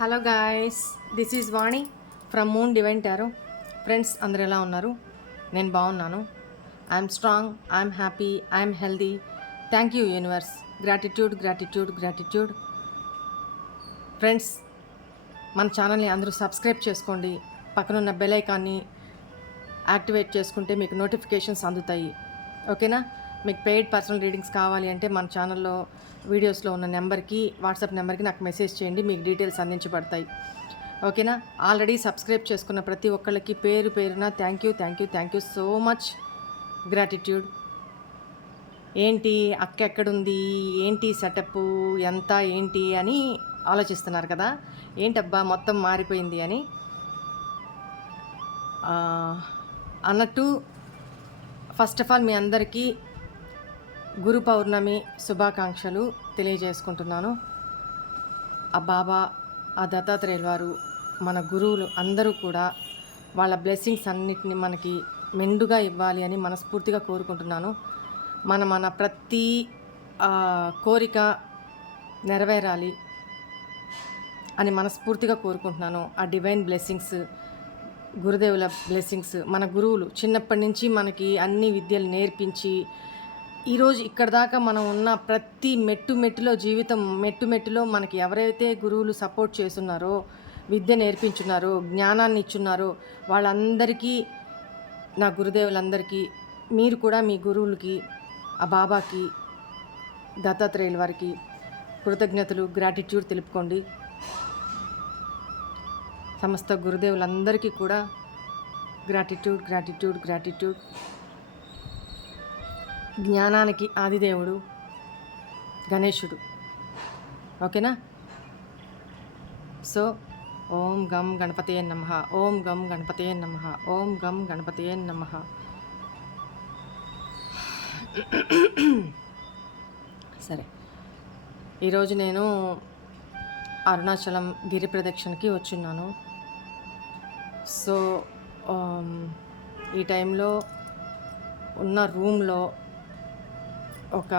Hello guys, this is Vani from moon divine tarot. Friends అందరు ఎలా ఉన్నారు? నేను బాగున్నాను. I'm strong, I'm happy, I'm healthy. Thank you universe. Gratitude gratitude gratitude. Friends, మన ఛానల్ని అందరూ సబ్స్క్రైబ్ చేసుకోండి. పక్కనున్న బెల్ ఐకాన్ని యాక్టివేట్ చేసుకుంటే మీకు నోటిఫికేషన్స్ అందుతాయి. ఓకేనా? మీకు పెయిడ్ పర్సనల్ రీడింగ్స్ కావాలి అంటే మన ఛానల్లో వీడియోస్లో ఉన్న నెంబర్కి, వాట్సాప్ నెంబర్కి నాకు మెసేజ్ చేయండి. మీకు డీటెయిల్స్ అందించబడతాయి. ఓకేనా? ఆల్రెడీ సబ్స్క్రైబ్ చేసుకున్న ప్రతి ఒక్కళ్ళకి పేరు పేరున thank you so much. Gratitude. ఏంటి అక్క ఎక్కడుంది, ఏంటి సెటప్, ఎంత ఏంటి అని ఆలోచిస్తున్నారు కదా. ఏంటబ్బా మొత్తం మారిపోయింది అని అన్నట్టు, ఫస్ట్ ఆఫ్ ఆల్ మీ అందరికీ గురు పౌర్ణమి శుభాకాంక్షలు తెలియజేసుకుంటున్నాను. ఆ బాబా, ఆ దత్తాత్రేయుల వారు, మన గురువులు అందరూ కూడా వాళ్ళ బ్లెస్సింగ్స్ అన్నిటిని మనకి మెండుగా ఇవ్వాలి అని మనస్ఫూర్తిగా కోరుకుంటున్నాను. మన ప్రతి కోరిక నెరవేరాలి అని మనస్ఫూర్తిగా కోరుకుంటున్నాను. ఆ డివైన్ బ్లెస్సింగ్స్, గురుదేవుల బ్లెస్సింగ్స్, మన గురువులు చిన్నప్పటి నుంచి మనకి అన్ని విద్యలు నేర్పించి ఈరోజు ఇక్కడ దాకా మనం ఉన్న ప్రతి మెట్టులో జీవితం మెట్టులో మనకి ఎవరైతే గురువులు సపోర్ట్ చేస్తున్నారో, విద్య నేర్పించున్నారో, జ్ఞానాన్ని ఇచ్చున్నారో వాళ్ళందరికీ, నా గురుదేవులందరికీ, మీరు కూడా మీ గురువులకి, ఆ బాబాకి, దత్తాత్రేయుల వారికి కృతజ్ఞతలు, గ్రాటిట్యూడ్ తెలుపుకోండి. సమస్త గురుదేవులందరికీ కూడా గ్రాటిట్యూడ్ గ్రాటిట్యూడ్ గ్రాటిట్యూడ్. జ్ఞానానికి ఆదిదేవుడు గణేశుడు. ఓకేనా? సో ఓం గం గణపతయే నమః, ఓం గం గణపతయే నమః, ఓం గం గణపతయే నమః. సరే, ఈరోజు నేను అరుణాచలం గిరి ప్రదక్షిణకి వచ్చున్నాను. సో ఈ టైంలో ఉన్న రూమ్లో ఒక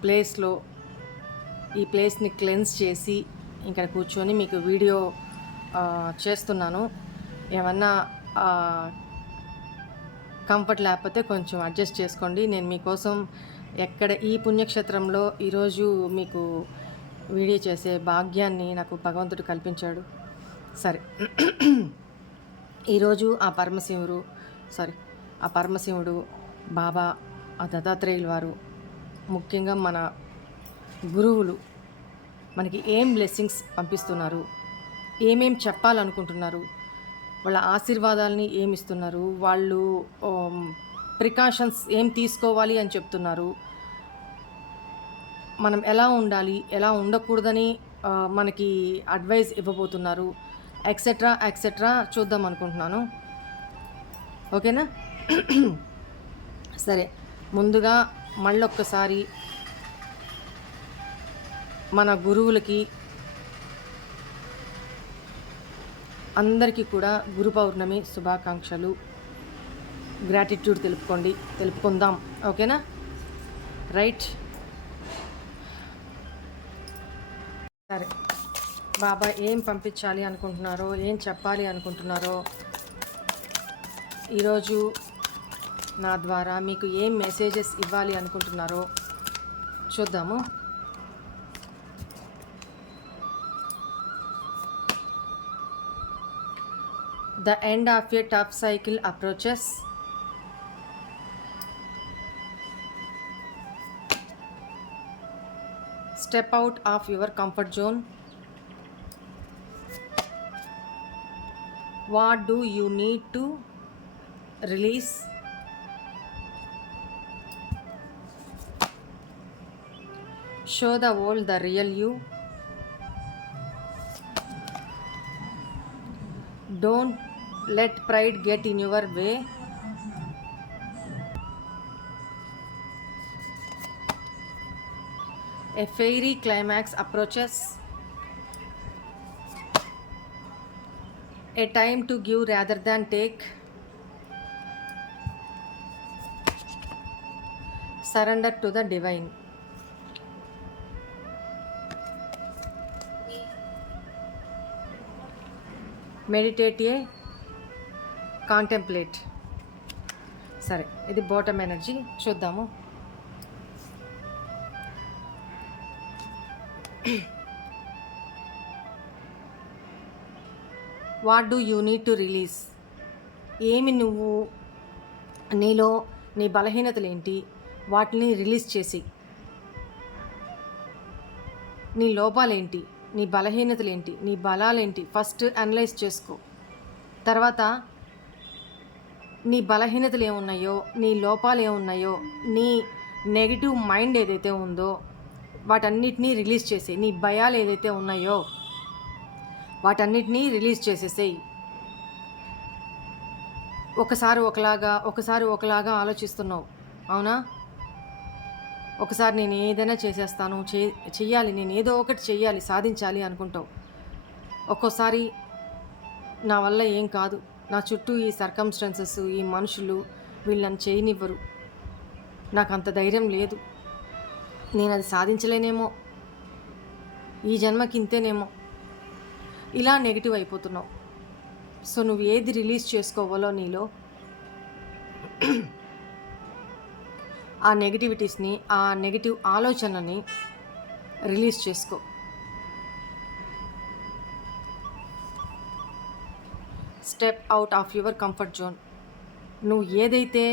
ప్లేస్లో ఈ ప్లేస్ని క్లెన్స్ చేసి ఇక్కడ కూర్చొని మీకు వీడియో చేస్తున్నాను. ఏమన్నా కంఫర్ట్ లేకపోతే కొంచెం అడ్జస్ట్ చేసుకోండి. నేను మీకోసం ఎక్కడ ఈ పుణ్యక్షేత్రంలో ఈరోజు మీకు వీడియో చేసే భాగ్యాన్ని నాకు భగవంతుడు కల్పించాడు. సరే, ఈరోజు ఆ పరమశివుడు బాబా, ఆ దత్తాత్రేయుల వారు, ముఖ్యంగా మన గురువులు మనకి ఏం బ్లెస్సింగ్స్ పంపిస్తున్నారు, ఏమేం చెప్పాలనుకుంటున్నారు, వాళ్ళ ఆశీర్వాదాలని ఏమిస్తున్నారు, వాళ్ళు ప్రికాషన్స్ ఏం తీసుకోవాలి అని చెప్తున్నారు, మనం ఎలా ఉండాలి, ఎలా ఉండకూడదని మనకి అడ్వైస్ ఇవ్వబోతున్నారు, ఎక్సెట్రా చూద్దాం అనుకుంటున్నాను. ఓకేనా? సరే, ముందుగా మళ్ళొక్కసారి మన గురువులకి అందరికీ కూడా గురు పౌర్ణమి శుభాకాంక్షలు, గ్రాటిట్యూడ్ తెలుపుకుందాం. ఓకేనా? రైట్. సరే, బాబా ఏం పంపించాలి అనుకుంటున్నారో, ఏం చెప్పాలి అనుకుంటున్నారో, ఈరోజు నా ద్వారా మీకు ఏం మెసేజెస్ ఇవ్వాలి అనుకుంటున్నారో చూద్దాము. The end of a tough cycle approaches. Step out of your comfort zone. What do you need to release? Show the world the real you. Don't let pride get in your way. A fairy climax approaches. A time to give rather than take. Surrender to the divine. Meditate A contemplate. సరే, ఇది bottom energy చూద్దాము. What do you need to release? ఏమి నువ్వు నీలో నీ బలహీనతలు ఏంటి, వాటిని రిలీజ్ చేసి, నీ లోపాలేంటి, నీ బలహీనతలేంటి, నీ బలాలేంటి ఫస్ట్ అనలైజ్ చేసుకో. తర్వాత నీ బలహీనతలు ఏమున్నాయో, నీ లోపాలు ఏమున్నాయో, నీ నెగిటివ్ మైండ్ ఏదైతే ఉందో వాటన్నిటినీ రిలీజ్ చేసి, నీ భయాలు ఏదైతే ఉన్నాయో వాటన్నిటినీ రిలీజ్ చేసేసేయి. ఒకసారి ఒకలాగా ఆలోచిస్తున్నావు, అవునా? ఒకసారి నేను ఏదైనా చేసేస్తాను, చెయ్యాలి, నేను ఏదో ఒకటి చెయ్యాలి, సాధించాలి అనుకుంటావు. ఒక్కోసారి నా వల్ల ఏం కాదు, నా చుట్టూ ఈ సర్కమ్స్టాన్సెస్, ఈ మనుషులు వీళ్ళు నన్ను చేయనివ్వరు, నాకు అంత ధైర్యం లేదు, నేను అది సాధించలేనేమో, ఈ జన్మకి ఇంతేనేమో, ఇలా నెగిటివ్ అయిపోతున్నావు. సో నువ్వు ఏది రిలీజ్ చేసుకోవాలో నీలో ఆ నెగిటివిటీస్ని, ఆ నెగిటివ్ ఆలోచనని రిలీజ్ చేసుకో. Step out of your comfort zone. నువ్వు ఏదైతే,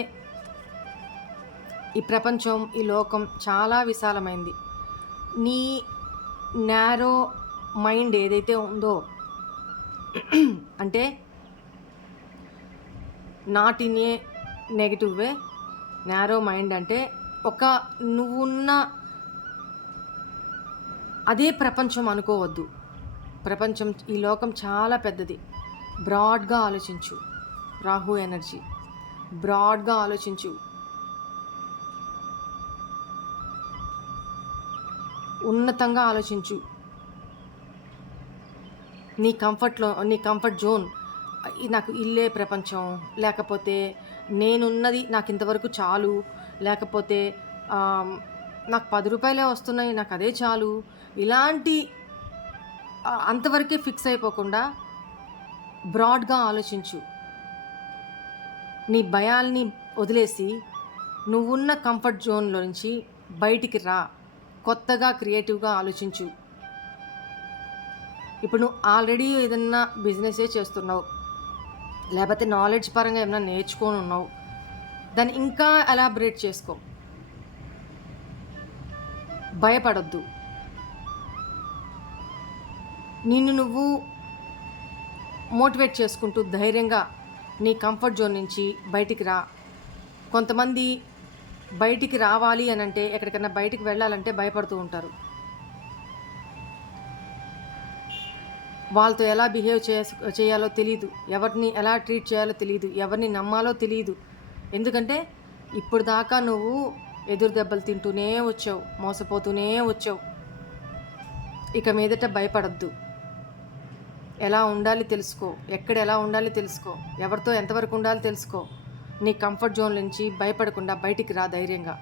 ఈ ప్రపంచం, ఈ లోకం చాలా విశాలమైంది. నీ నారో మైండ్ ఏదైతే ఉందో, అంటే not in a negative way, narrow mind అంటే ఒక నువ్వున్న అదే ప్రపంచం అనుకోవద్దు. ప్రపంచం, ఈ లోకం చాలా పెద్దది. బ్రాడ్గా ఆలోచించు. రాహు ఎనర్జీ, బ్రాడ్గా ఆలోచించు. ఉన్నతంగా ఆలోచించు. నీ కంఫర్ట్ జోన్, నాకు ఇల్లే ప్రపంచం, లేకపోతే నేనున్నది నాకు ఇంతవరకు చాలు, లేకపోతే నాకు 10 రూపాయలే వస్తున్నాయి, నాకు అదే చాలు, ఇలాంటి అంతవరకే ఫిక్స్ అయిపోకుండా బ్రాడ్గా ఆలోచించు. నీ భయాల్ని వదిలేసి నువ్వున్న కంఫర్ట్ జోన్లో నుంచి బయటికి రా. కొత్తగా, క్రియేటివ్గా ఆలోచించు. ఇప్పుడు నువ్వు ఆల్రెడీ ఏదన్నా బిజినెసే చేస్తున్నావు, లేకపోతే నాలెడ్జ్ పరంగా ఏమైనా నేర్చుకొని ఉన్నావు, దాన్ని ఇంకా ఎలాబరేట్ చేసుకో. భయపడొద్దు. నిన్ను నువ్వు మోటివేట్ చేసుకుంటూ ధైర్యంగా నీ కంఫర్ట్ జోన్ నుంచి బయటికి రా. కొంతమంది బయటికి రావాలి అని అంటే, ఎక్కడికైనా బయటికి వెళ్ళాలంటే భయపడుతూ ఉంటారు. వాళ్ళతో ఎలా బిహేవ్ చేయాలో తెలియదు, ఎవరిని ఎలా ట్రీట్ చేయాలో తెలియదు, ఎవరిని నమ్మాలో తెలియదు. ఎందుకంటే ఇప్పుడు దాకా నువ్వు ఎదురు దెబ్బలు తింటూనే వచ్చావు, మోసపోతూనే వచ్చావు. ఇక మీదట భయపడద్దు. ఎలా ఉండాలి తెలుసుకో, ఎక్కడ ఎలా ఉండాలి తెలుసుకో, ఎవరితో ఎంతవరకు ఉండాలి తెలుసుకో. నీ కంఫర్ట్ జోన్ నుంచి భయపడకుండా బయటికి రా ధైర్యంగా.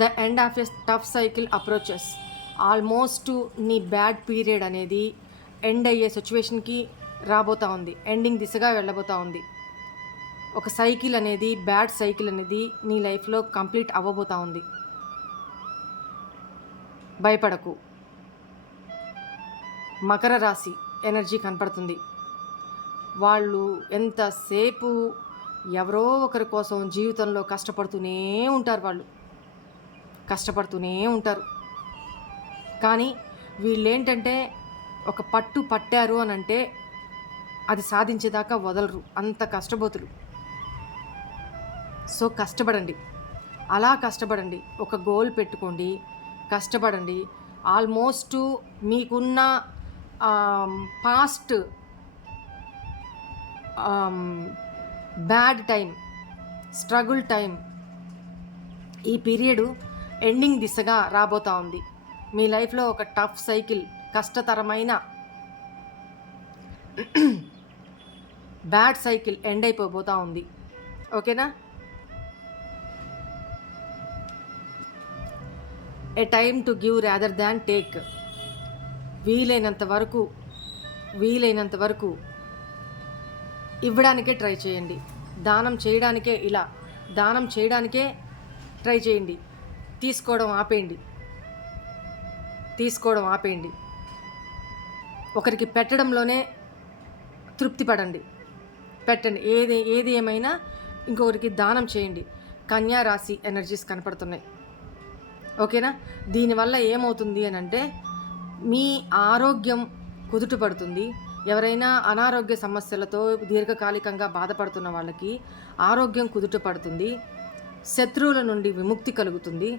The end of a tough cycle approaches. Almost నీ బ్యాడ్ పీరియడ్ అనేది ఎండ్ అయ్యే సిచ్యువేషన్కి రాబోతూ ఉంది, ఎండింగ్ దిశగా వెళ్ళబోతూ ఉంది. ఒక సైకిల్ అనేది, బ్యాడ్ సైకిల్ అనేది నీ లైఫ్లో కంప్లీట్ అవ్వబోతూ ఉంది. భయపడకు. మకర రాశి ఎనర్జీ కనపడుతుంది. వాళ్ళు ఎంతసేపు ఎవరో ఒకరి కోసం జీవితంలో కష్టపడుతూనే ఉంటారు. వాళ్ళు కష్టపడుతూనే ఉంటారు. కానీ వీళ్ళేంటంటే ఒక పట్టు పట్టారు అని అంటే అది సాధించేదాకా వదలరు, అంత కష్టపోతులు. సో కష్టపడండి, అలా కష్టపడండి. ఒక గోల్ పెట్టుకోండి, కష్టపడండి. ఆల్మోస్ట్ మీకున్న past bad time, struggle time, ఈ పీరియడ్ ఎండింగ్ దిశగా రాబోతూ ఉంది. మీ లైఫ్లో ఒక టఫ్ సైకిల్, కష్టతరమైన బ్యాడ్ సైకిల్ ఎండ్ అయిపోబోతూ ఉంది. ఓకేనా? A time to give rather than take. వీలైనంత వరకు ఇవ్వడానికే ట్రై చేయండి. దానం చేయడానికే ట్రై చేయండి. తీసుకోవడం ఆపేయండి. ఒకరికి పెట్టడంలోనే తృప్తి పడండి. పెట్టండి. ఏది ఏమైనా ఇంకొకరికి దానం చేయండి. కన్యా రాశి ఎనర్జీస్ కనపడుతున్నాయి. ఓకేనా? దీనివల్ల ఏమవుతుంది అని అంటే మీ ఆరోగ్యం కుదుట పడుతుంది. ఎవరైనా అనారోగ్య సమస్యలతో దీర్ఘకాలికంగా బాధపడుతున్న వాళ్ళకి ఆరోగ్యం కుదుట పడుతుంది. శత్రువుల నుండి విముక్తి కలుగుతుంది.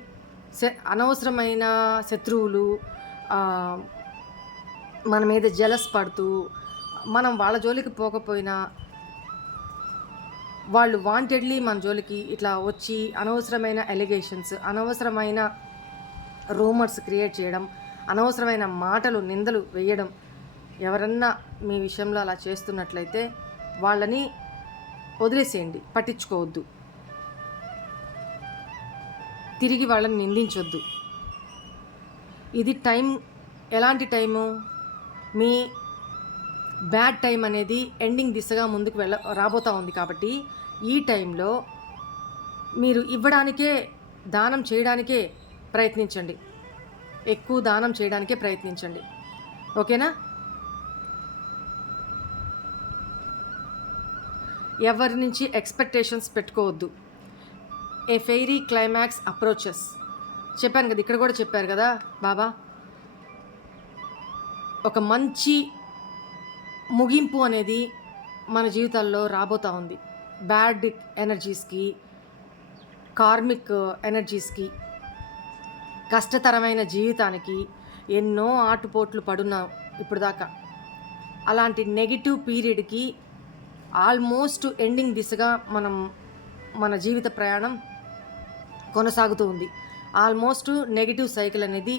అనవసరమైన శత్రువులు మన మీద జలస్ పడుతూ మనం వాళ్ళ జోలికి పోకపోయినా వాళ్ళు వాంటెడ్లీ మన జోలికి ఇట్లా వచ్చి అనవసరమైన ఎలిగేషన్స్, అనవసరమైన రూమర్స్ క్రియేట్ చేయడం, అనవసరమైన మాటలు, నిందలు వేయడం, ఎవరన్నా మీ విషయంలో అలా చేస్తున్నట్లయితే వాళ్ళని వదిలేసేయండి. పట్టించుకోవద్దు. తిరిగి వాళ్ళని నిందించొద్దు. ఇది ఎలాంటి టైము? మీ బ్యాడ్ టైం అనేది ఎండింగ్ దిశగా ముందుకు రాబోతూ ఉంది. కాబట్టి ఈ టైంలో మీరు దానం చేయడానికే ప్రయత్నించండి. ఎక్కువ దానం చేయడానికే ప్రయత్నించండి. ఓకేనా? ఎవరి నుంచి ఎక్స్పెక్టేషన్స్ పెట్టుకోవద్దు. ఏ ఫెయిరీ క్లైమాక్స్ అప్రోచెస్. చెప్పాను కదా, ఇక్కడ కూడా చెప్పారు కదా బాబా. ఒక మంచి ముగింపు అనేది మన జీవితాల్లో రాబోతూ ఉంది. బ్యాడ్ ఎనర్జీస్కి, కార్మిక్ ఎనర్జీస్కి, కష్టతరమైన జీవితానికి ఎన్నో ఆటుపోట్లు పడున్నాం ఇప్పుడు దాకా. అలాంటి నెగిటివ్ పీరియడ్కి ఆల్మోస్ట్ ఎండింగ్ దిశగా మన జీవిత ప్రయాణం కొనసాగుతూ ఉంది. ఆల్మోస్ట్ నెగిటివ్ సైకిల్ అనేది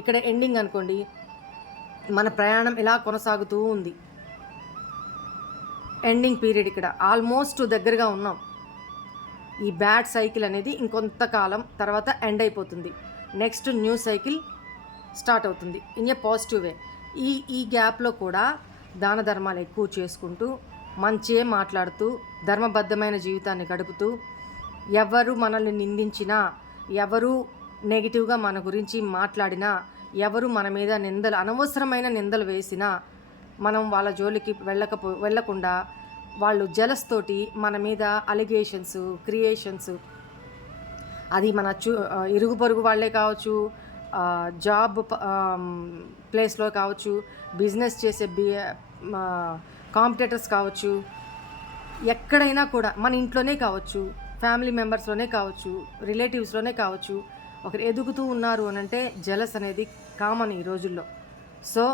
ఇక్కడ ఎండింగ్ అనుకోండి. మన ప్రయాణం ఇలా కొనసాగుతూ ఉంది. ఎండింగ్ పీరియడ్ ఇక్కడ ఆల్మోస్ట్ దగ్గరగా ఉన్నాం. ఈ బ్యాడ్ సైకిల్ అనేది ఇంకొంతకాలం తర్వాత ఎండ్ అయిపోతుంది. నెక్స్ట్ న్యూ సైకిల్ స్టార్ట్ అవుతుంది ఇన్ ఏ పాజిటివ్ వే. ఈ గ్యాప్లో కూడా దాన ధర్మాలు ఎక్కువ చేసుకుంటూ, మంచే మాట్లాడుతూ, ధర్మబద్ధమైన జీవితాన్ని గడుపుతూ, ఎవరు మనల్ని నిందించినా, ఎవరు నెగిటివ్గా మన గురించి మాట్లాడినా, ఎవరు మన మీద అనవసరమైన నిందలు వేసినా మనం వాళ్ళ జోలికి వెళ్ళకుండా, వాళ్ళు జలస్ తోటి మన మీద అలిగేషన్స్, క్రియేషన్స్, అది మన ఇరుగు పొరుగు వాళ్ళే కావచ్చు, జాబ్ ప్లేస్లో కావచ్చు, బిజినెస్ చేసే కాంపిటేటర్స్ కావచ్చు, ఎక్కడైనా కూడా, మన ఇంట్లోనే కావచ్చు, ఫ్యామిలీ మెంబర్స్లోనే కావచ్చు, రిలేటివ్స్లోనే కావచ్చు, ఒకరు ఎదుగుతూ ఉన్నారు అని అంటే జలస్ అనేది కామన్ ఈ రోజుల్లో. సో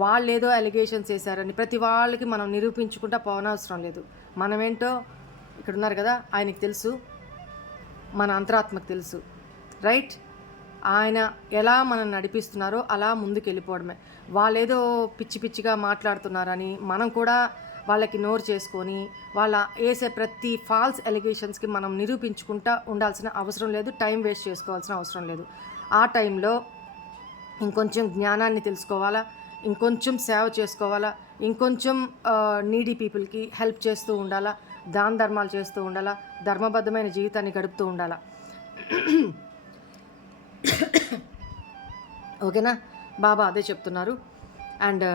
వాళ్ళు ఏదో అలిగేషన్స్ చేశారని ప్రతి వాళ్ళకి మనం నిరూపించుకుంటా పోనవసరం లేదు. మనమేంటో ఇక్కడ ఉన్నారు కదా, ఆయనకి తెలుసు, మన అంతరాత్మకు తెలుసు. రైట్? ఆయన ఎలా మనం నడిపిస్తున్నారో అలా ముందుకు వెళ్ళిపోవడమే. వాళ్ళు ఏదో పిచ్చి పిచ్చిగా మాట్లాడుతున్నారని మనం కూడా వాళ్ళకి నోరు చేసుకొని వాళ్ళ వేసే ప్రతి ఫాల్స్ ఎలిగేషన్స్కి మనం నిరూపించుకుంటా ఉండాల్సిన అవసరం లేదు. టైం వేస్ట్ చేసుకోవాల్సిన అవసరం లేదు. ఆ టైంలో ఇంకొంచెం జ్ఞానాన్ని తెలుసుకోవాలా, ఇంకొంచెం సేవ చేసుకోవాలా, ఇంకొంచెం నీడీ పీపుల్కి హెల్ప్ చేస్తూ ఉండాలా, దాన ధర్మాలు చేస్తూ ఉండాలా, ధర్మబద్ధమైన జీవితాన్ని గడుపుతూ ఉండాలా. ఓకేనా? బాబా అదే చెప్తున్నారు. And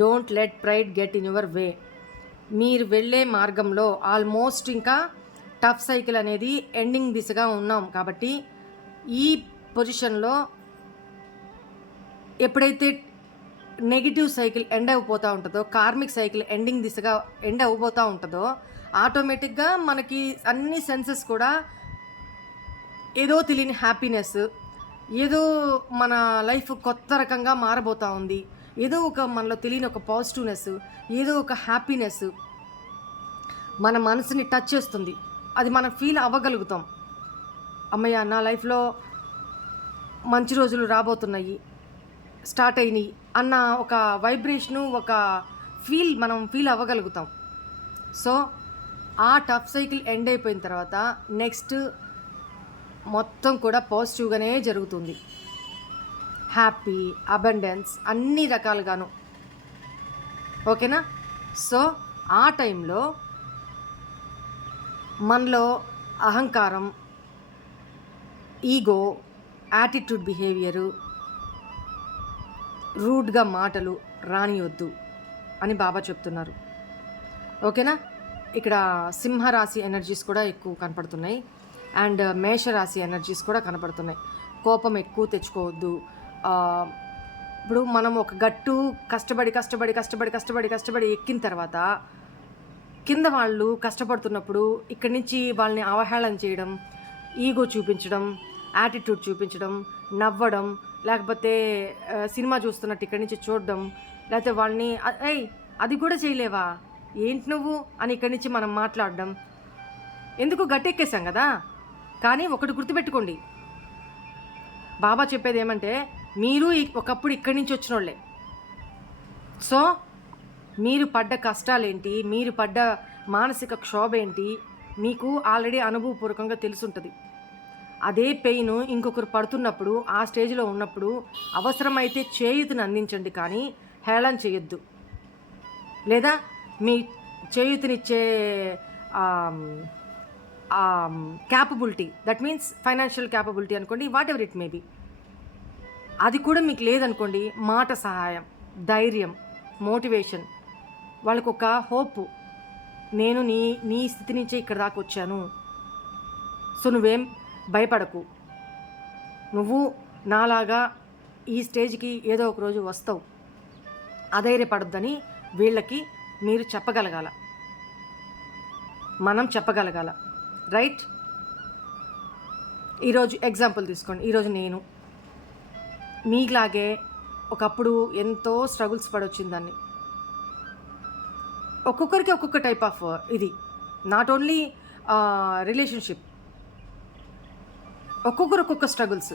don't let pride get in your way. మీరు వెళ్ళే మార్గంలో ఆల్మోస్ట్ ఇంకా టఫ్ సైకిల్ అనేది ఎండింగ్ దిశగా ఉన్నాం. కాబట్టి ఈ పొజిషన్లో ఎప్పుడైతే నెగిటివ్ సైకిల్ ఎండ్ అయిపోతూ ఉంటుందో, కార్మిక్ సైకిల్ ఎండింగ్ దిశగా ఎండ్ అయిపోతూ ఉంటుందో, ఆటోమేటిక్గా మనకి అన్ని సెన్సెస్ కూడా ఏదో తెలియని హ్యాపీనెస్, ఏదో మన లైఫ్ కొత్త రకంగా మారబోతూ ఉంది, ఏదో ఒక మనలో తెలియని ఒక పాజిటివ్నెస్, ఏదో ఒక హ్యాపీనెస్ మన మనసుని టచ్ చేస్తుంది. అది మనం ఫీల్ అవ్వగలుగుతాం. అమ్మయ్య, నా లైఫ్లో మంచి రోజులు రాబోతున్నాయి, స్టార్ట్ అయినాయి అన్న ఒక వైబ్రేషను, ఒక మనం ఫీల్ అవ్వగలుగుతాం. సో ఆ టఫ్ సైకిల్ ఎండ్ అయిపోయిన తర్వాత నెక్స్ట్ మొత్తం కూడా పాజిటివ్గానే జరుగుతుంది. హ్యాపీ, అబండెన్స్, అన్ని రకాలుగాను. ఓకేనా? సో ఆ టైంలో మనలో అహంకారం, ఈగో, యాటిట్యూడ్ బిహేవియరు, రూడ్గా మాటలు రానియొద్దు అని బాబా చెప్తున్నారు. ఓకేనా? ఇక్కడ సింహరాశి ఎనర్జీస్ కూడా ఎక్కువ కనపడుతున్నాయి అండ్ మేషరాశి ఎనర్జీస్ కూడా కనపడుతున్నాయి. కోపం ఎక్కువ తెచ్చుకోవద్దు. ఇప్పుడు మనం ఒక గట్టు కష్టపడి కష్టపడి కష్టపడి కష్టపడి కష్టపడి ఎక్కిన తర్వాత కింద వాళ్ళు కష్టపడుతున్నప్పుడు ఇక్కడి నుంచి వాళ్ళని అవహేళన చేయడం, ఈగో చూపించడం, యాటిట్యూడ్ చూపించడం, నవ్వడం, లేకపోతే సినిమా చూస్తున్నట్టు ఇక్కడి నుంచి చూడడం, లేకపోతే వాళ్ళని ఏయ్ అది కూడా చేయలేవా ఏంటి నువ్వు అని ఇక్కడి నుంచి మనం మాట్లాడడం. ఎందుకు గట్టెక్కేసాం కదా. కానీ ఒకటి గుర్తుపెట్టుకోండి, బాబా చెప్పేది ఏమంటే మీరు ఒకప్పుడు ఇక్కడి నుంచి వచ్చిన వాళ్ళే. సో మీరు పడ్డ కష్టాలేంటి, మీరు పడ్డ మానసిక క్షోభ ఏంటి మీకు ఆల్రెడీ అనుభవపూర్వకంగా తెలుసుంటుంది. అదే పెయిన్ ఇంకొకరు పడుతున్నప్పుడు ఆ స్టేజ్లో ఉన్నప్పుడు అవసరమైతే చేయూతను అందించండి, కానీ హేళన చేయొద్దు. లేదా మీ చేయూతనిచ్చే capability, that means financial capability అనుకోండి, whatever it may be, అది కూడా మీకు లేదనుకోండి, మాట సహాయం, ధైర్యం, మోటివేషన్, వాళ్ళకు ఒక హోప్, నేను నీ స్థితి నుంచే ఇక్కడ దాకా వచ్చాను, సో నువ్వేం భయపడకు, నువ్వు నాలాగా ఈ స్టేజ్కి ఏదో ఒక రోజు వస్తావు, అధైర్యపడొద్దని వీళ్ళకి మీరు చెప్పగలగాల, మనం చెప్పగలగాల. రైట్? ఈరోజు ఎగ్జాంపుల్ తీసుకోండి. ఈరోజు నేను మీలాగే ఒకప్పుడు ఎంతో స్ట్రగుల్స్ పడొచ్చిందాన్ని. ఒక్కొక్కరికి ఒక్కొక్క టైప్ ఆఫ్ ఇది, నాట్ ఓన్లీ రిలేషన్షిప్, ఒక్కొక్కరు ఒక్కొక్క స్ట్రగుల్స్.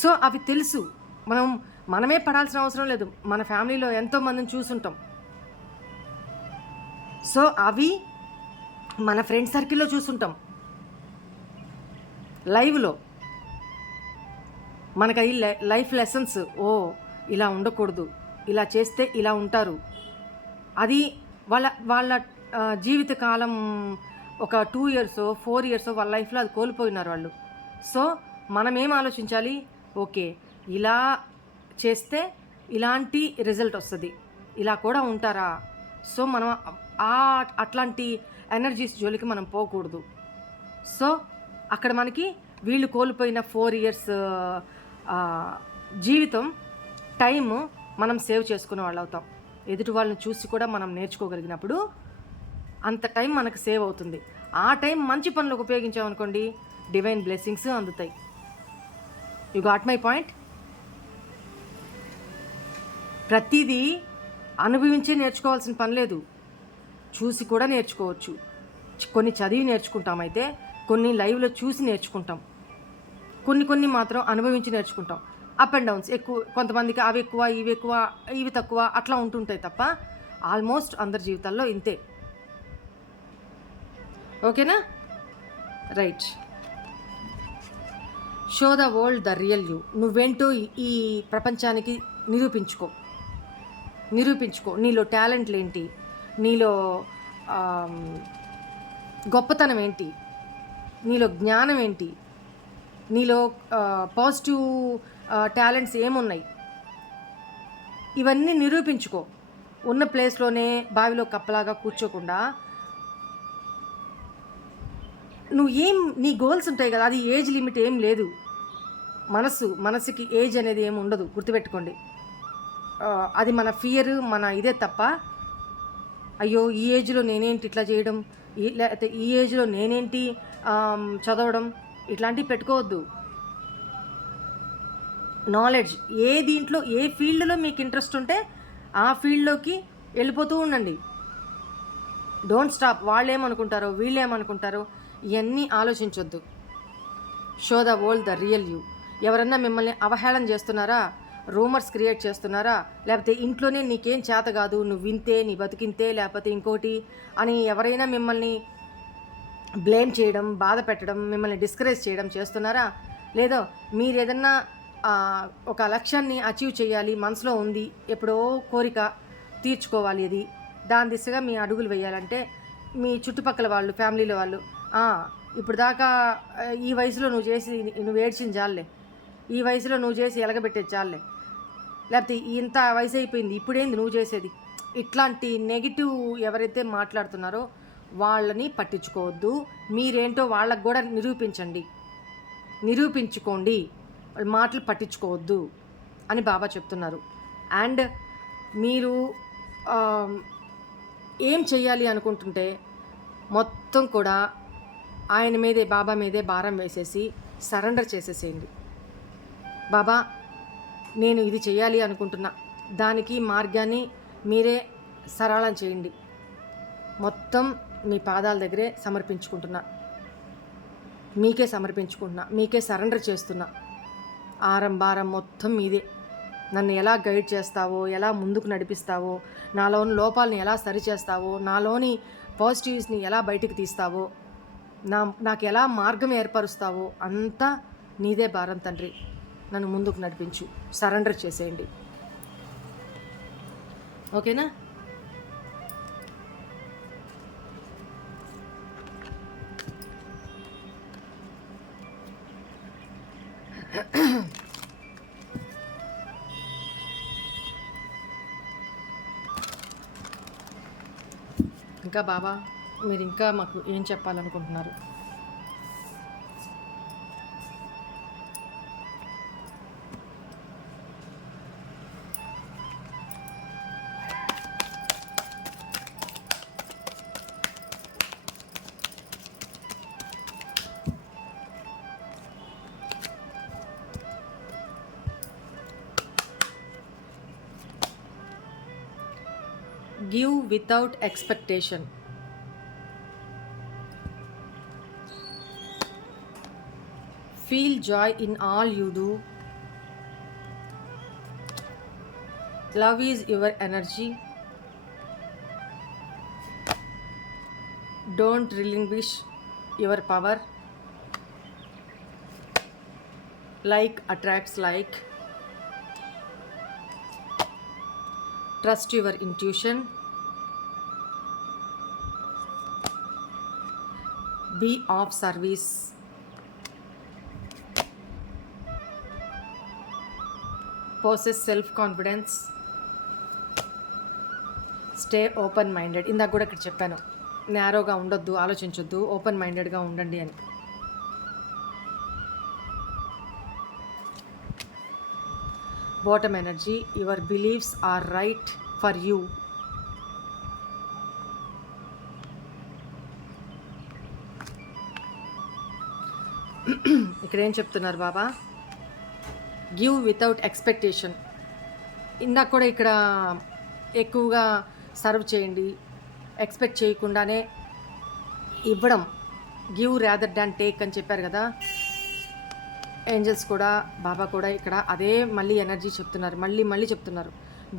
సో అవి తెలుసు, మనమే పడాల్సిన అవసరం లేదు, మన ఫ్యామిలీలో ఎంతోమందిని చూసుంటాం. సో అవి మన ఫ్రెండ్ సర్కిల్లో చూసుంటాం, లైవ్లో మనకు అది లైఫ్ లెసన్స్. ఓ ఇలా ఉండకూడదు, ఇలా చేస్తే ఇలా ఉంటారు. అది వాళ్ళ వాళ్ళ జీవితకాలం ఒక 2 years 4 years వాళ్ళ లైఫ్లో అది కోల్పోయినారు వాళ్ళు. సో మనం ఏం ఆలోచించాలి, ఓకే ఇలా చేస్తే ఇలాంటి రిజల్ట్ వస్తుంది, ఇలా కూడా ఉంటారా, సో మనం అట్లాంటి ఎనర్జీస్ జోలికి మనం పోకూడదు. సో అక్కడ మనకి వీళ్ళు కోల్పోయిన 4 years జీవితం టైం మనం సేవ్ చేసుకునే వాళ్ళు అవుతాం. ఎదుటి వాళ్ళని చూసి కూడా మనం నేర్చుకోగలిగినప్పుడు అంత టైం మనకు సేవ్ అవుతుంది. ఆ టైం మంచి పనులకు ఉపయోగించామనుకోండి, డివైన్ బ్లెస్సింగ్స్ అందుతాయి. You got my point? ప్రతిదీ అనుభవించి నేర్చుకోవాల్సిన పని లేదు, చూసి కూడా నేర్చుకోవచ్చు. కొన్ని చదివి నేర్చుకుంటామైతే, కొన్ని లైవ్లో చూసి నేర్చుకుంటాం, కొన్ని మాత్రం అనుభవించి నేర్చుకుంటాం. అప్ అండ్ డౌన్స్ ఎక్కువ, కొంతమందికి అవి ఎక్కువ ఇవి ఎక్కువ ఇవి తక్కువ అట్లా ఉంటుంటాయి తప్ప ఆల్మోస్ట్ అందరి జీవితాల్లో ఇంతే. ఓకేనా? Right. Show the world the real you. నువ్వేంటో ఈ ప్రపంచానికి నిరూపించుకో. నీలో టాలెంట్లు ఏంటి, నీలో గొప్పతనం ఏంటి, నీలో జ్ఞానం ఏంటి, నీలో పాజిటివ్ టాలెంట్స్ ఏమున్నాయి, ఇవన్నీ నిరూపించుకో. ఉన్న ప్లేస్లోనే బావిలో కప్పలాగా కూర్చోకుండా నీ గోల్స్ ఉంటాయి కదా, అది ఏజ్ లిమిట్ ఏం లేదు. మనసుకి ఏజ్ అనేది ఏమి ఉండదు, గుర్తుపెట్టుకోండి. అది మన ఫియర్, మన ఇదే తప్ప అయ్యో ఈ ఏజ్లో నేనేంటి ఇట్లా చేయడం, లేకపోతే ఈ ఏజ్లో నేనేంటి చదవడం, ఇట్లాంటివి పెట్టుకోవద్దు. నాలెడ్జ్, దీంట్లో ఏ ఫీల్డ్లో మీకు ఇంట్రెస్ట్ ఉంటే ఆ ఫీల్డ్లోకి వెళ్ళిపోతూ ఉండండి. Don't stop. వాళ్ళేమనుకుంటారో వీళ్ళేమనుకుంటారో ఇవన్నీ ఆలోచించొద్దు. Show the world the real you. ఎవరన్నా మిమ్మల్ని అవహేళన చేస్తున్నారా, రూమర్స్ క్రియేట్ చేస్తున్నారా, లేకపోతే ఇంట్లోనే నీకేం చేత కాదు, నువ్వు వింతే, నీ బతికింతే, లేకపోతే ఇంకోటి అని ఎవరైనా మిమ్మల్ని బ్లేమ్ చేయడం, బాధ పెట్టడం, మిమ్మల్ని డిస్కరేజ్ చేయడం చేస్తున్నారా? లేదో మీరు ఏదన్నా ఒక లక్ష్యాన్ని అచీవ్ చేయాలి మనసులో ఉంది, ఎప్పుడో కోరిక తీర్చుకోవాలి, అది దాని దిశగా మీ అడుగులు వేయాలంటే మీ చుట్టుపక్కల వాళ్ళు, ఫ్యామిలీలో వాళ్ళు ఇప్పుడు దాకా ఈ వయసులో నువ్వు ఏడ్చింది చాలులే, ఈ వయసులో నువ్వు చేసి ఎలగబెట్టేది చాలులే, లేకపోతే ఇంత వయసు అయిపోయింది ఇప్పుడేంది నువ్వు చేసేది, ఇట్లాంటి నెగిటివ్ ఎవరైతే మాట్లాడుతున్నారో వాళ్ళని పట్టించుకోవద్దు. మీరేంటో వాళ్ళకు కూడా నిరూపించుకోండి, వాళ్ళ మాటలు పట్టించుకోవద్దు అని బాబా చెప్తున్నారు. అండ్ మీరు ఏం చెయ్యాలి అనుకుంటుంటే మొత్తం కూడా ఆయన మీదే, బాబా మీదే భారం వేసేసి సరెండర్ చేసేసేయండి. బాబా నేను ఇది చేయాలి అనుకుంటున్నా, దానికి మార్గాన్ని మీరే సరళం చేయండి, మొత్తం మీ పాదాల దగ్గరే సమర్పించుకుంటున్నా, మీకే సరెండర్ చేస్తున్నా. భారం మొత్తం మీదే. నన్ను ఎలా గైడ్ చేస్తావో, ఎలా ముందుకు నడిపిస్తావో, నాలోని లోపాలని ఎలా సరిచేస్తావో, నాలోని పాజిటివ్స్ని ఎలా బయటికి తీస్తావో, నాకు ఎలా మార్గం ఏర్పరుస్తావో అంతా నీదే భారం తండ్రి. నన్ను ముందుకు నడిపించు, సరెండర్ చేసేయండి. ఓకేనా? ఇంకా బాబా మీరు ఇంకా మాకు ఏం చెప్పాలనుకుంటున్నారు? Give without expectation. Feel joy in all you do. Love is your energy. Don't relinquish your power. Like attracts like. Trust your intuition. Be of service. Possess self-confidence. Stay open-minded. ఇందాక కూడా ఇక్కడ చెప్పాను, నేరోగా ఉండొద్దు, ఆలోచించొద్దు, ఓపెన్ మైండెడ్గా ఉండండి అని. Bottom energy, your beliefs are right for you. ఇక్కడ ఏం చెప్తున్నారు బాబా? Give without expectation. ఇందాక కూడా ఇక్కడ ఎక్కువగా సర్వ్ చేయండి, ఎక్స్పెక్ట్ చేయకుండానే ఇవ్వడం. గివ్ రాదర్ దాన్ టేక్ అని చెప్పారు కదా ఏంజల్స్ కూడా, బాబా కూడా ఇక్కడ అదే మళ్ళీ ఎనర్జీ చెప్తున్నారు, మళ్ళీ చెప్తున్నారు.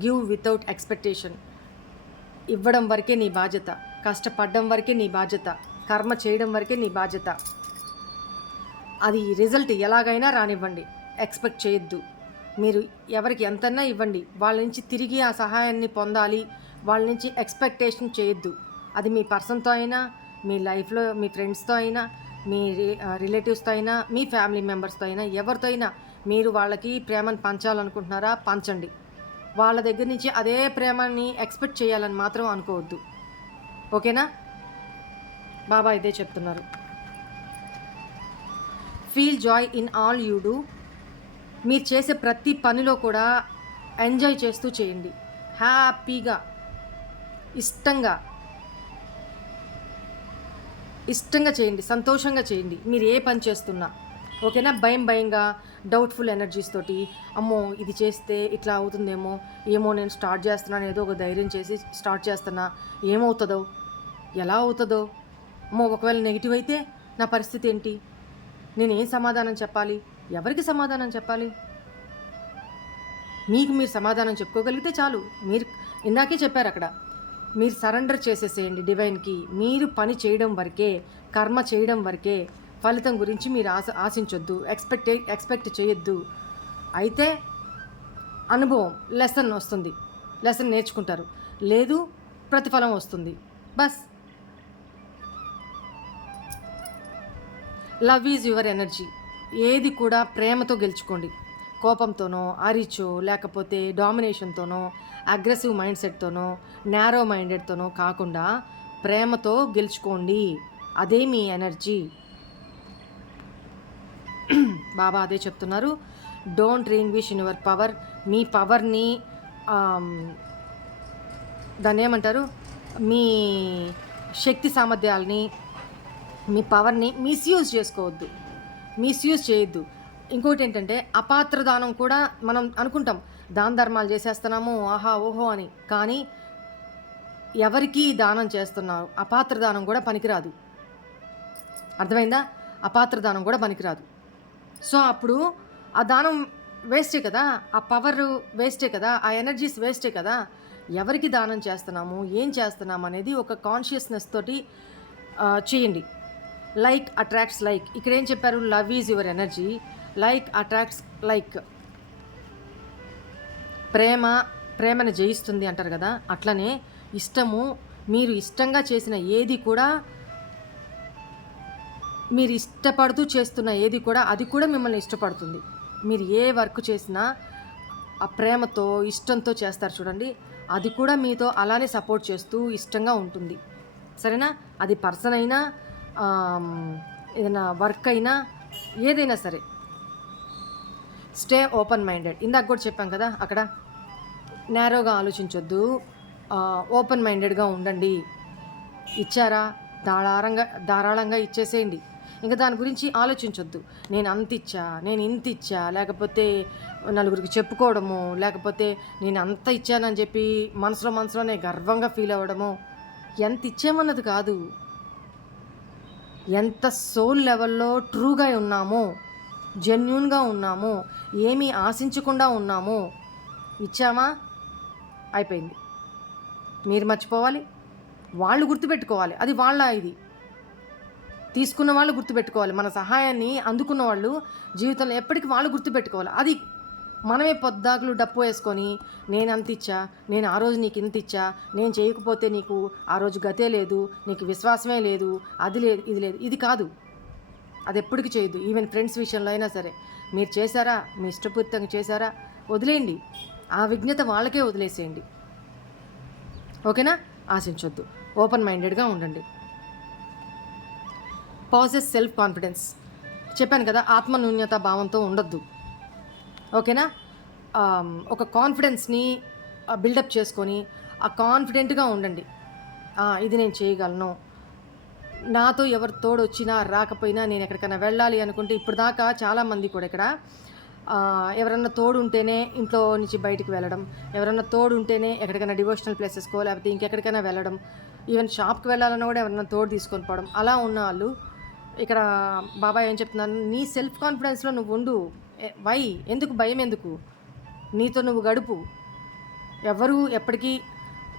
Give without expectation. ఇవ్వడం వరకే నీ బాధ్యత, కష్టపడడం వరకే నీ బాధ్యత, కర్మ చేయడం వరకే నీ బాధ్యత. అది రిజల్ట్ ఎలాగైనా రానివ్వండి, ఎక్స్పెక్ట్ చేయొద్దు. మీరు ఎవరికి ఎంతన్నా ఇవ్వండి, వాళ్ళ నుంచి తిరిగి ఆ సహాయాన్ని పొందాలి, వాళ్ళ నుంచి ఎక్స్పెక్టేషన్ చేయొద్దు. అది మీ పర్సన్తో అయినా, మీ లైఫ్లో మీ ఫ్రెండ్స్తో అయినా, మీ రిలేటివ్స్తో అయినా, మీ ఫ్యామిలీ మెంబర్స్తో అయినా, ఎవరితో అయినా మీరు వాళ్ళకి ప్రేమను పంచాలనుకుంటున్నారా, పంచండి. వాళ్ళ దగ్గర నుంచి అదే ప్రేమని ఎక్స్పెక్ట్ చేయాలని మాత్రం అనుకోవద్దు. ఓకేనా? బాబా ఇదే చెప్తున్నారు. Feel Joy in all you do. మీరు చేసే ప్రతి పనిలో కూడా ఎంజాయ్ చేస్తూ చేయండి, హ్యాపీగా, ఇష్టంగా చేయండి, సంతోషంగా చేయండి మీరు ఏ పని చేస్తున్నా. ఓకేనా? భయంగా డౌట్ఫుల్ ఎనర్జీస్ తోటి, అమ్మో ఇది చేస్తే ఇట్లా అవుతుందేమో, ఏమో నేను స్టార్ట్ చేస్తున్నాను, ఏదో ఒక ధైర్యం చేసి స్టార్ట్ చేస్తున్నా, ఏమవుతుందో, ఎలా అవుతుందో, అమ్మో ఒకవేళ నెగిటివ్ అయితే నా పరిస్థితి ఏంటి, నేనేం సమాధానం చెప్పాలి, ఎవరికి సమాధానం చెప్పాలి? మీకు మీరు సమాధానం చెప్పుకోగలిగితే చాలు. మీరు ఇందాకే చెప్పారు అక్కడ, మీరు సరెండర్ చేసేసేయండి డివైన్కి. మీరు పని చేయడం వరకే, కర్మ చేయడం వరకే, ఫలితం గురించి మీరు ఆశించొద్దు, ఎక్స్పెక్ట్ చేయొద్దు. అయితే అనుభవం, లెసన్ వస్తుంది, లెసన్ నేర్చుకుంటారు, లేదు ప్రతిఫలం వస్తుంది. బస్. Love is your energy. ఏది కూడా ప్రేమతో గెలుచుకోండి. కోపంతోనో, అరిచో, లేకపోతే డామినేషన్తోనో, అగ్రెసివ్ మైండ్ సెట్తోనో, నారో మైండెడ్తోనో కాకుండా ప్రేమతో గెలుచుకోండి. అదే మీ ఎనర్జీ. బాబా అదే చెప్తున్నారు. Don't reinvest in your power. మీ పవర్ని, దాన్ని ఏమంటారు, మీ శక్తి సామర్థ్యాలని, మీ పవర్ని మిస్యూజ్ చేసుకోవద్దు, మిస్యూజ్ చేయొద్దు. ఇంకోటి ఏంటంటే అపాత్ర దానం కూడా మనం అనుకుంటాం, దాన ధర్మాలు చేసేస్తున్నాము ఆహా ఓహో అని. కానీ ఎవరికి దానం చేస్తున్నారు, అపాత్ర దానం కూడా పనికిరాదు. అర్థమైందా? అపాత్ర దానం కూడా పనికిరాదు. సో అప్పుడు ఆ దానం వేస్టే కదా, ఆ పవర్ వేస్టే కదా, ఆ ఎనర్జీస్ వేస్టే కదా. ఎవరికి దానం చేస్తున్నాము, ఏం చేస్తున్నాము అనేది ఒక కాన్షియస్నెస్ తోటి చేయండి. Like attracts like. ఇక్కడ ఏం చెప్పారు? Love is your energy, like attracts like. ప్రేమను జయిస్తుంది అంటారు కదా, అట్లనే ఇష్టము, మీరు ఇష్టంగా చేసిన ఏది కూడా, మీరు ఇష్టపడుతూ చేస్తున్న ఏది కూడా, అది కూడా మిమ్మల్ని ఇష్టపడుతుంది. మీరు ఏ వర్క్ చేసినా ఆ ప్రేమతో, ఇష్టంతో చేస్తారు చూడండి, అది కూడా మీతో అలానే సపోర్ట్ చేస్తూ ఇష్టంగా ఉంటుంది. సరేనా? అది పర్సన్ అయినా, ఏదైనా వర్క్ అయినా, ఏదైనా సరే. Stay open minded. ఇందాక కూడా చెప్పాం కదా, అక్కడ నేరోగా ఆలోచించొద్దు, ఓపెన్ మైండెడ్గా ఉండండి. ఇచ్చారా, ధారాళంగా ఇచ్చేసేయండి. ఇంకా దాని గురించి ఆలోచించొద్దు. నేను అంత ఇచ్చా, నేను ఇంత ఇచ్చా, లేకపోతే నలుగురికి చెప్పుకోవడము, లేకపోతే నేను అంత ఇచ్చానని చెప్పి మనసులోనే గర్వంగా ఫీల్ అవ్వడము. ఎంత ఇచ్చామన్నది కాదు, ఎంత సోల్ లెవెల్లో ట్రూగా ఉన్నామో, జెన్యూన్గా ఉన్నామో, ఏమీ ఆశించకుండా ఉన్నామో. ఇచ్చామా, అయిపోయింది. మీరు మర్చిపోవాలి, వాళ్ళు గుర్తుపెట్టుకోవాలి. అది వాళ్ళ ఇది. తీసుకున్న వాళ్ళు గుర్తుపెట్టుకోవాలి. మన సహాయాన్ని అందుకున్న వాళ్ళు జీవితంలో ఎప్పటికీ వాళ్ళు గుర్తుపెట్టుకోవాలి. అది మనమే పొద్దాకులు డప్పు వేసుకొని, నేను అంత ఇచ్చా, నేను ఆ రోజు నీకు ఇంత ఇచ్చా, నేను చేయకపోతే నీకు ఆ రోజు గతే లేదు, నీకు విశ్వాసమే లేదు, అది లేదు, ఇది లేదు. ఇది కాదు, అది ఎప్పటికీ చేయొద్దు. ఈవెన్ ఫ్రెండ్స్ విషయంలో అయినా సరే, మీరు చేశారా, మీ ఇష్టపూర్తిగా చేశారా, వదిలేయండి. ఆ విజ్ఞత వాళ్ళకే వదిలేసేయండి. ఓకేనా? ఆశించొద్దు, ఓపెన్ మైండెడ్గా ఉండండి. Pauses self confidence. చెప్పాను కదా, ఆత్మన్యూన్యత భావంతో ఉండొద్దు. ఓకేనా? ఒక కాన్ఫిడెన్స్ని బిల్డప్ చేసుకొని ఆ కాన్ఫిడెంట్గా ఉండండి. ఇది నేను చేయగలను, నాతో ఎవరు తోడు వచ్చినా రాకపోయినా నేను ఎక్కడికైనా వెళ్ళాలి అనుకుంటే, ఇప్పుడు దాకా చాలామంది కూడా ఇక్కడ ఎవరన్నా తోడు ఉంటేనే ఇంట్లో నుంచి బయటికి వెళ్ళడం, ఎవరన్నా తోడు ఉంటేనే ఎక్కడికైనా డివోషనల్ ప్లేసెస్కో లేకపోతే ఇంకెక్కడికైనా వెళ్ళడం, ఈవెన్ షాప్కి వెళ్ళాలన్నా కూడా ఎవరన్నా తోడు తీసుకొని పోవడం. అలా ఉన్న వాళ్ళు ఇక్కడ బాబా ఏం చెప్తున్నాను, నీ సెల్ఫ్ కాన్ఫిడెన్స్లో నువ్వు ఉండు. ఎందుకు భయం, ఎందుకు? నీతో నువ్వు గడుపు. ఎవరు ఎప్పటికీ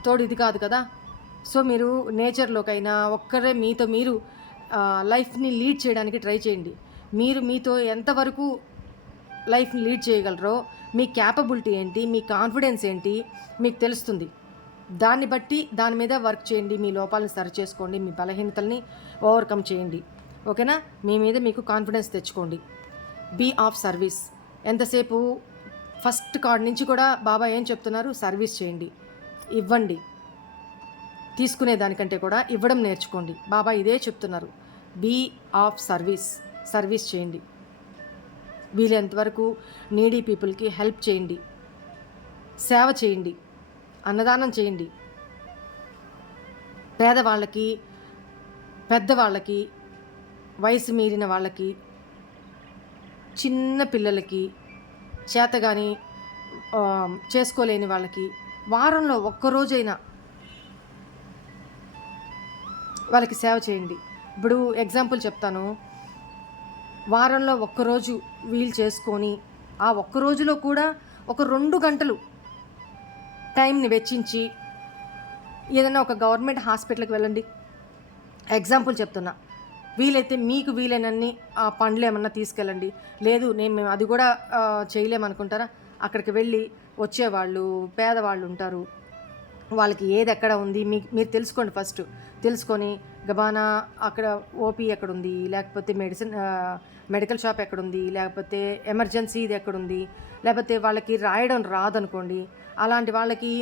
తోడు ఇది కాదు కదా. సో మీరు నేచర్లోకైనా ఒక్కరే మీతో మీరు లైఫ్ని లీడ్ చేయడానికి ట్రై చేయండి. మీరు మీతో ఎంతవరకు లైఫ్ని లీడ్ చేయగలరో, మీ క్యాపబిలిటీ ఏంటి, మీ కాన్ఫిడెన్స్ ఏంటి మీకు తెలుస్తుంది. దాన్ని బట్టి దాని మీద వర్క్ చేయండి. మీ లోపాలను సరి చేసుకోండి, మీ బలహీనతల్ని ఓవర్కమ్ చేయండి. ఓకేనా? మీ మీద మీకు కాన్ఫిడెన్స్ తెచ్చుకోండి. Be of service. ఎంతసేపు ఫస్ట్ కార్డ్ నుంచి కూడా బాబా ఏం చెప్తున్నారు? సర్వీస్ చేయండి, ఇవ్వండి. తీసుకునే దానికంటే కూడా ఇవ్వడం నేర్చుకోండి. బాబా ఇదే చెప్తున్నారు. Be of service. సర్వీస్ చేయండి. వీలైనంతవరకు నీడీ పీపుల్కి హెల్ప్ చేయండి, సేవ చేయండి, అన్నదానం చేయండి. పేదవాళ్ళకి, పెద్దవాళ్ళకి, వయసు మీరిన వాళ్ళకి, చిన్న పిల్లలకి, చేతగాని చేసుకోలేని వాళ్ళకి వారంలో ఒక్కరోజైనా వాళ్ళకి సేవ చేయండి. ఇప్పుడు ఎగ్జాంపుల్ చెప్తాను. వారంలో ఒక్కరోజు వీలు చేసుకొని ఆ ఒక్కరోజులో కూడా ఒక 2 గంటలు టైంని వెచ్చించి ఏదైనా ఒక గవర్నమెంట్ హాస్పిటల్కి వెళ్ళండి. ఎగ్జాంపుల్ చెప్తున్నా. వీలైతే మీకు వీలైనన్ని పండ్లు ఏమన్నా తీసుకెళ్ళండి. లేదు మేము అది కూడా చేయలేమనుకుంటారా, అక్కడికి వెళ్ళి వచ్చేవాళ్ళు పేదవాళ్ళు ఉంటారు, వాళ్ళకి ఏది ఎక్కడ ఉంది మీరు తెలుసుకోండి. ఫస్ట్ తెలుసుకొని గబానా అక్కడ ఓపీ ఎక్కడుంది, లేకపోతే మెడికల్ షాప్ ఎక్కడుంది, లేకపోతే ఎమర్జెన్సీ ఇది ఎక్కడుంది, లేకపోతే వాళ్ళకి రాయడం రాదనుకోండి, అలాంటి వాళ్ళకి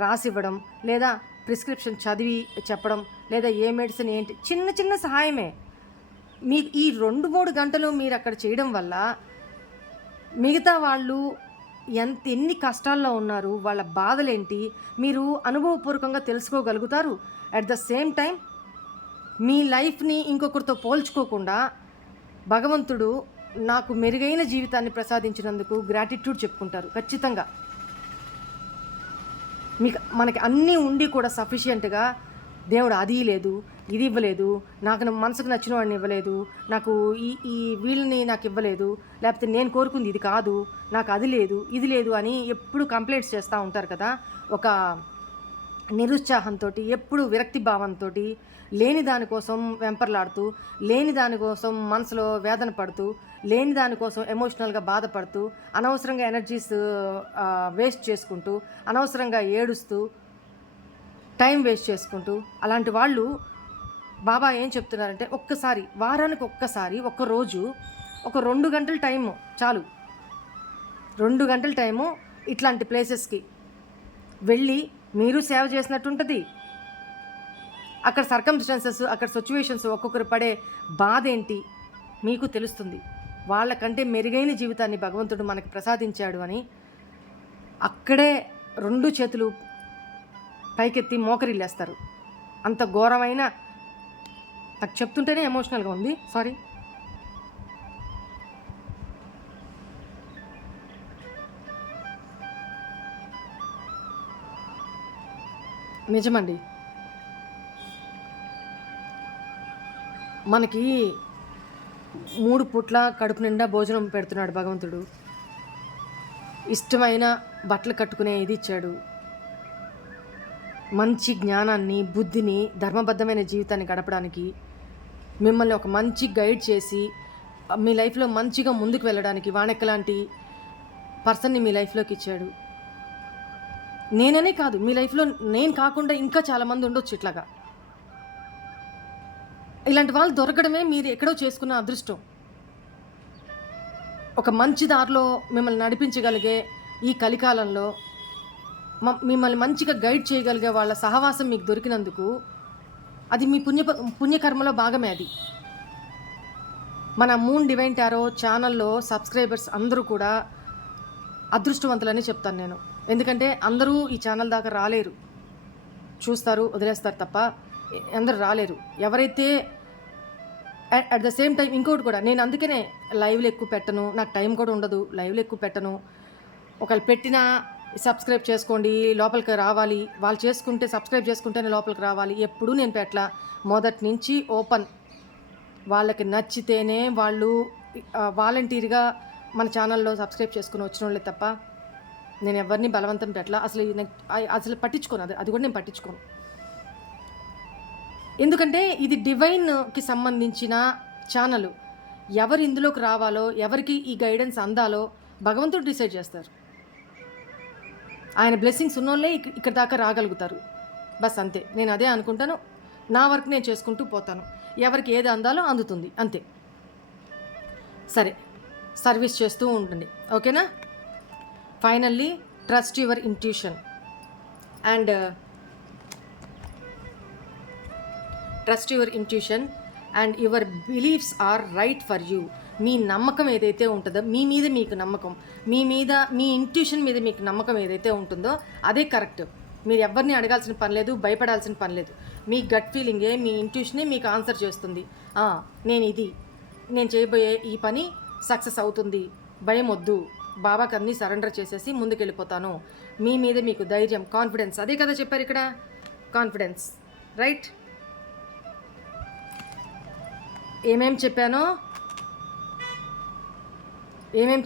రాసివ్వడం, లేదా ప్రిస్క్రిప్షన్ చదివి చెప్పడం, లేదా ఏ మెడిసిన్ ఏంటి, చిన్న చిన్న సహాయమే. మీకు ఈ 2-3 గంటలు మీరు అక్కడ చేయడం వల్ల మిగతా వాళ్ళు ఎన్ని కష్టాల్లో ఉన్నారు, వాళ్ళ బాధలేంటి మీరు అనుభవపూర్వకంగా తెలుసుకోగలుగుతారు. అట్ ద సేమ్ టైం మీ లైఫ్ని ఇంకొకరితో పోల్చుకోకుండా భగవంతుడు నాకు మెరుగైన జీవితాన్ని ప్రసాదించినందుకు గ్రాటిట్యూడ్ చెప్పుకుంటారు ఖచ్చితంగా. మనకి అన్నీ ఉండి కూడా సఫిషియెంట్గా దేవుడు అది లేదు, ఇది ఇవ్వలేదు, నాకు మనసుకు నచ్చిన వాడిని ఇవ్వలేదు, నాకు ఈ వీళ్ళని నాకు ఇవ్వలేదు, లేకపోతే నేను కోరుకుంది ఇది కాదు, నాకు అది లేదు ఇది లేదు అని ఎప్పుడు కంప్లైంట్స్ చేస్తూ ఉంటారు కదా. ఒక నిరుత్సాహంతో, ఎప్పుడు విరక్తి భావంతో, లేని దానికోసం వెంపర్లాడుతూ, లేని దానికోసం మనసులో వేదన పడుతూ, లేని దానికోసం ఎమోషనల్గా బాధపడుతూ, అనవసరంగా ఎనర్జీస్ వేస్ట్ చేసుకుంటూ, అనవసరంగా ఏడుస్తూ, టైం వేస్ట్ చేసుకుంటూ, అలాంటి వాళ్ళు బాబా ఏం చెప్తున్నారంటే ఒక్కసారి వారానికి ఒక్కసారి ఒక్కరోజు ఒక 2 గంటల టైము చాలు. 2 గంటల టైము ఇట్లాంటి ప్లేసెస్కి వెళ్ళి మీరు సేవ చేసినట్టు ఉంటుంది. అక్కడ సర్కమ్స్టాన్సెస్, అక్కడ సిచ్యువేషన్స్, ఒక్కొక్కరు పడే బాధ ఏంటి మీకు తెలుస్తుంది. వాళ్ళకంటే మెరుగైన జీవితాన్ని భగవంతుడు మనకి ప్రసాదించాడు అని అక్కడే 2 చేతులు పైకెత్తి మోకరిల్లేస్తారు. అంత ఘోరమైన, నాకు చెప్తుంటేనే ఎమోషనల్గా ఉంది, సారీ. నిజమండి. మనకి 3 పూట్ల కడుపు నిండా భోజనం పెడుతున్నాడు భగవంతుడు. ఇష్టమైన బట్టలు కట్టుకునే ఇది ఇచ్చాడు. మంచి జ్ఞానాన్ని, బుద్ధిని, ధర్మబద్ధమైన జీవితాన్ని గడపడానికి, మిమ్మల్ని ఒక మంచి గైడ్ చేసి మీ లైఫ్లో మంచిగా ముందుకు వెళ్ళడానికి వాణెక్క లాంటి పర్సన్ని మీ లైఫ్లోకి ఇచ్చాడు. నేననే కాదు, మీ లైఫ్లో నేను కాకుండా ఇంకా చాలామంది ఉండొచ్చు ఇట్లాగా. ఇలాంటి వాళ్ళు దొరకడమే మీరు ఎక్కడో చేసుకున్న అదృష్టం. ఒక మంచి దారిలో మిమ్మల్ని నడిపించగలిగే ఈ కలికాలంలో మిమ్మల్ని మంచిగా గైడ్ చేయగలిగే వాళ్ళ సహవాసం మీకు దొరికినందుకు అది మీ పుణ్యకర్మలో భాగమే. అది మన మూన్ డివైన్ టారో ఛానల్లో సబ్స్క్రైబర్స్ అందరూ కూడా అదృష్టవంతులని చెప్తాను నేను. ఎందుకంటే అందరూ ఈ ఛానల్ దాకా రాలేరు, చూస్తారు వదిలేస్తారు తప్ప అందరూ రాలేరు. ఎవరైతే అట్ ద సేమ్ టైం ఇంకోటి కూడా, నేను అందుకనే లైవ్లు ఎక్కువ పెట్టను, నాకు టైం కూడా ఉండదు, లైవ్లు ఎక్కువ పెట్టను. ఒకళ్ళు పెట్టినా సబ్స్క్రైబ్ చేసుకోండి లోపలికి రావాలి, వాళ్ళు చేసుకుంటే సబ్స్క్రైబ్ చేసుకుంటేనే లోపలికి రావాలి, ఎప్పుడూ నేను పెట్టలా. మొదటి నుంచి ఓపెన్, వాళ్ళకి నచ్చితేనే వాళ్ళు వాలంటీర్గా మన ఛానల్లో సబ్స్క్రైబ్ చేసుకుని వచ్చిన వాళ్ళే తప్ప నేను ఎవరిని బలవంతం పెట్టలా. అసలు పట్టించుకోను, అది కూడా నేను పట్టించుకోను. ఎందుకంటే ఇది డివైన్కి సంబంధించిన ఛానల్. ఎవరు ఇందులోకి రావాలో, ఎవరికి ఈ గైడెన్స్ అందాలో భగవంతుడు డిసైడ్ చేస్తారు. ఆయన బ్లెస్సింగ్స్ ఉన్నోళ్ళే ఇక్కడ దాకా రాగలుగుతారు. బస్ అంతే, నేను అదే అనుకుంటాను. నా వర్క్ నేను చేసుకుంటూ పోతాను, ఎవరికి ఏది అందాలో అందుతుంది అంతే. సరే, సర్వీస్ చేస్తూ ఉంటుంది, ఓకేనా. Finally trust your intuition and trust your intuition and your beliefs are right for you. మీ నమ్మకం ఏదైతే ఉంటుందో, మీ మీద మీకు నమ్మకం, మీ ఇంట్యూషన్ మీద మీకు నమ్మకం ఏదైతే ఉంటుందో అదే కరెక్ట్. మీరు ఎవరిని అడగాల్సిన పని లేదు, భయపడాల్సిన పని లేదు. మీ గట్ ఫీలింగే, మీ ఇంట్యూషనే మీకు ఆన్సర్ చేస్తుంది. నేను చేయబోయే ఈ పని సక్సెస్ అవుతుంది, భయం వద్దు, బాబాకి అన్నీ సరెండర్ చేసేసి ముందుకెళ్ళిపోతాను. మీ మీద మీకు ధైర్యం, కాన్ఫిడెన్స్, అదే కదా చెప్పారు ఇక్కడ, కాన్ఫిడెన్స్, రైట్. ఏమేం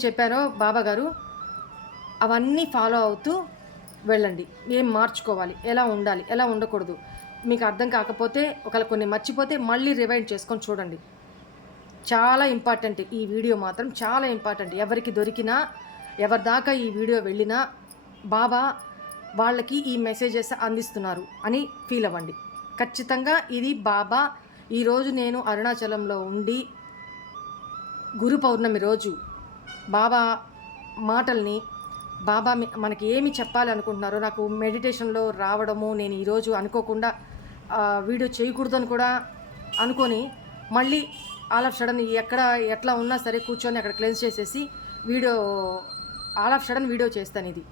చెప్పానో బాబా గారు అవన్నీ ఫాలో అవుతూ వెళ్ళండి. ఏం మార్చుకోవాలి, ఎలా ఉండాలి, ఎలా ఉండకూడదు మీకు అర్థం కాకపోతే, ఒకవేళ కొన్ని మర్చిపోతే మళ్ళీ రివైండ్ చేసుకొని చూడండి. చాలా ఇంపార్టెంట్ ఈ వీడియో మాత్రం, చాలా ఇంపార్టెంట్. ఎవరికి దొరికినా, ఎవరి దాకా ఈ వీడియో వెళ్ళినా బాబా వాళ్ళకి ఈ మెసేజెస్ అందిస్తున్నారు అని ఫీల్ అవ్వండి. ఖచ్చితంగా ఇది బాబా. ఈరోజు నేను అరుణాచలంలో ఉండి గురు పౌర్ణమి రోజు బాబా మాటల్ని, బాబా మనకి ఏమి చెప్పాలనుకుంటున్నారో నాకు మెడిటేషన్లో రావడము, నేను ఈరోజు అనుకోకుండా వీడియో చేయకూడదని కూడా అనుకొని మళ్ళీ ఆల్ ఆఫ్ సడన్ ఎట్లా ఉన్నా సరే కూర్చొని అక్కడ క్లెన్స్ చేసేసి video all of sudden video చేస్తాను ఇది.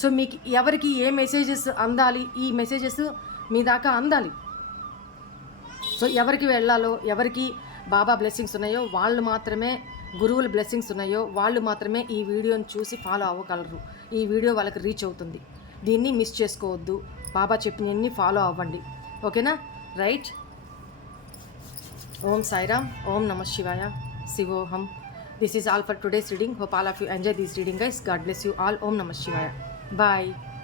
సో మీకు ఎవరికి ఏ మెసేజెస్ అందాలి, ఈ మెసేజెస్ మీ దాకా అందాలి. సో ఎవరికి వెళ్ళాలో, ఎవరికి బాబా బ్లెస్సింగ్స్ ఉన్నాయో వాళ్ళు మాత్రమే, గురువుల బ్లెస్సింగ్స్ ఉన్నాయో వాళ్ళు మాత్రమే ఈ వీడియోని చూసి ఫాలో అవ్వగలరు. ఈ వీడియో వాళ్ళకి రీచ్ అవుతుంది. దీన్ని మిస్ చేసుకోవద్దు. బాబా చెప్పినన్ని ఫాలో అవ్వండి. ఓకేనా? రైట్. ఓం సాయిరామ్. ఓం నమః శివాయ. శివోహం. This is all for today's reading. Hope all of you enjoy this reading, guys. God bless you all. Om Namah Shivaya. Bye.